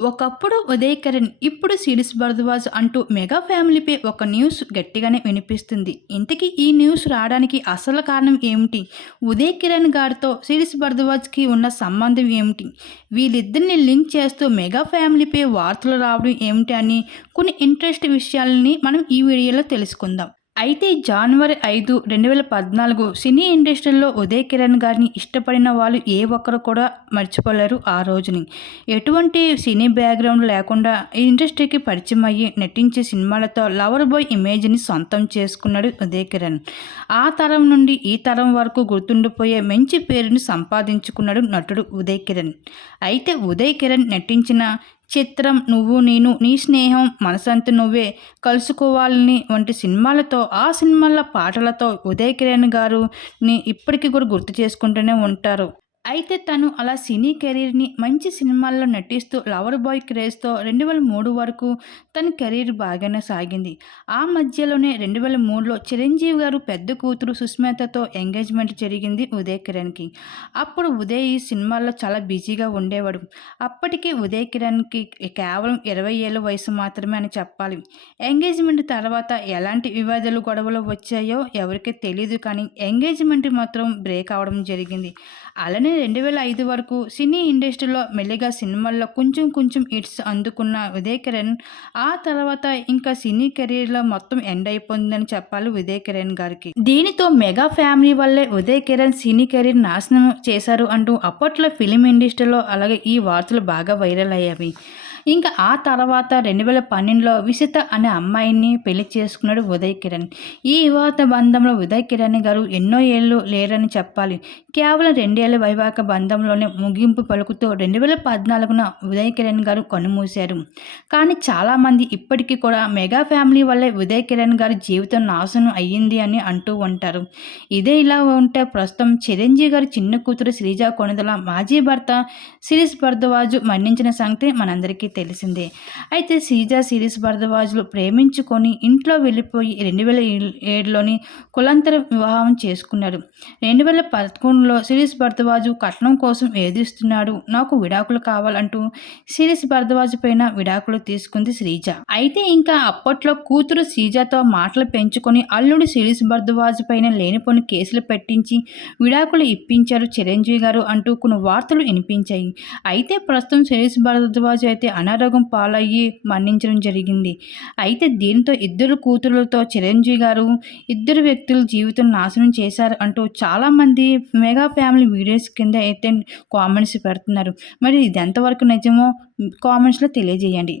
ఒకప్పుడు ఉదయ్ కిరణ్ ఇప్పుడు సిరీస్ భరద్వాజ్ అంటూ మెగా ఫ్యామిలీపై ఒక న్యూస్ గట్టిగానే వినిపిస్తుంది. ఇంతకీ ఈ న్యూస్ రావడానికి అసలు కారణం ఏమిటి? ఉదయ్ కిరణ్ గారితో సిరీస్ భరద్వాజ్కి ఉన్న సంబంధం ఏమిటి? వీళ్ళిద్దరిని లింక్ చేస్తూ మెగా ఫ్యామిలీపై వార్తలు రావడం ఏమిటి అని కొన్ని ఇంట్రెస్ట్ విషయాలని మనం ఈ వీడియోలో తెలుసుకుందాం. అయితే జనవరి ఐదు రెండు వేల పద్నాలుగు సినీ ఇండస్ట్రీలో ఉదయ్ కిరణ్ గారిని ఇష్టపడిన వాళ్ళు ఏ ఒక్కరు కూడా మర్చిపోలేరు ఆ రోజుని. ఎటువంటి సినీ బ్యాక్గ్రౌండ్ లేకుండా ఈ ఇండస్ట్రీకి పరిచయం అయ్యి నటించే సినిమాలతో లవర్ బాయ్ ఇమేజ్ని సొంతం చేసుకున్నాడు ఉదయ్ కిరణ్. ఆ తరం నుండి ఈ తరం వరకు గుర్తుండిపోయే మంచి పేరుని సంపాదించుకున్నాడు నటుడు ఉదయ్ కిరణ్. అయితే ఉదయ్ కిరణ్ నటించిన చిత్రం నువ్వు నేను నీ స్నేహం మనసంత నువ్వే కలుసుకోవాలని వంటి సినిమాలతో ఆ సినిమాల పాటలతో ఉదయ్ కిరణ్ గారు ని ఇప్పటికీ కూడా గుర్తు చేసుకుంటూనే ఉంటారు. అయితే తను అలా సినీ కెరీర్ని మంచి సినిమాల్లో నటిస్తూ లవర్ బాయ్ క్రేజ్తో రెండు వేల మూడు వరకు తన కెరీర్ బాగానే సాగింది. ఆ మధ్యలోనే రెండు వేల మూడులో చిరంజీవి గారు పెద్ద కూతురు సుస్మితతో ఎంగేజ్మెంట్ జరిగింది ఉదయ్ కిరణ్కి. అప్పుడు ఉదయ్ ఈ సినిమాల్లో చాలా బిజీగా ఉండేవాడు. అప్పటికి ఉదయ్ కిరణ్కి కేవలం ఇరవై ఏళ్ళ వయసు మాత్రమే అని చెప్పాలి. ఎంగేజ్మెంట్ తర్వాత ఎలాంటి వివాదాలు గొడవలు వచ్చాయో ఎవరికీ తెలియదు కానీ ఎంగేజ్మెంట్ మాత్రం బ్రేక్ అవడం జరిగింది. అలానే రెండు వేల ఐదు వరకు సినీ ఇండస్ట్రీలో మెల్లిగా సినిమాల్లో కొంచెం కొంచెం హిట్స్ అందుకున్న ఉదయ్ కిరణ్ ఆ తర్వాత ఇంకా సినీ కెరీర్లో మొత్తం ఎండ్ అయిపోయిందని చెప్పాలి ఉదయ్ కిరణ్ గారికి. దీనితో మెగా ఫ్యామిలీ వల్లే ఉదయ్ కిరణ్ సినీ కెరీర్ నాశనం చేశారు అంటూ అప్పట్లో ఫిలిం ఇండస్ట్రీలో అలాగే ఈ వార్తలు బాగా వైరల్ అయ్యాయి. ఇంకా ఆ తర్వాత రెండు వేల పన్నెండులో విసిత అనే అమ్మాయిని పెళ్ళి చేసుకున్నాడు ఉదయ్ కిరణ్. ఈ వివాహ బంధంలో ఉదయ్ కిరణ్ గారు ఎన్నో ఏళ్ళు లేరని చెప్పాలి. కేవలం రెండేళ్ళ వైవాహిక బంధంలోనే ముగింపు పలుకుతూ రెండు వేల పద్నాలుగున ఉదయ్ కిరణ్ గారు కనుమూశారు కానీ చాలామంది ఇప్పటికీ కూడా మెగా ఫ్యామిలీ వల్లే ఉదయ్ కిరణ్ గారి జీవితం నాశనం అయ్యింది అని అంటూ ఉంటారు. ఇదే ఇలా ఉంటే ప్రస్తుతం చిరంజీవి గారి చిన్న కూతురు శ్రీజ కొనుదల మాజీ భర్త సిరీస్ భరద్వాజు మరణించిన సంగతి మనందరికీ తెలిసిందే. అయితే సీజా సిరీస్ భరద్వాజులు ప్రేమించుకొని ఇంట్లో వెళ్ళిపోయి రెండు వేల ఏడులోని కులాంతర వివాహం చేసుకున్నారు. రెండు వేల పదకొండులో సిరీస్ భరద్వాజు కట్నం కోసం వేధిస్తున్నాడు. నాకు విడాకులు కావాలంటూ సిరీస్ భరద్వాజు పైన విడాకులు తీసుకుంది శ్రీజ అయితే ఇంకా అప్పట్లో కూతురు శ్రీజతో మాటలు పెంచుకొని అల్లుడు సిరీస్ భరద్వాజు పైన లేనిపోని కేసులు పెట్టించి విడాకులు ఇప్పించారు చిరంజీవి గారు అంటూ కొన్ని వార్తలు వినిపించాయి. అయితే ప్రస్తుతం సిరీస్ భరద్వాజు అయితే అనారోగ్యం పాలయ్యి మరణించడం జరిగింది. అయితే దీంతో ఇద్దరు కూతురులతో చిరంజీవి గారు ఇద్దరు వ్యక్తుల జీవితం నాశనం చేశారు అంటూ చాలామంది మెగా ఫ్యామిలీ వీడియోస్ కింద అయితే కామెంట్స్ పెడుతున్నారు. మరి ఇది ఎంతవరకు నిజమో కామెంట్స్లో తెలియజేయండి.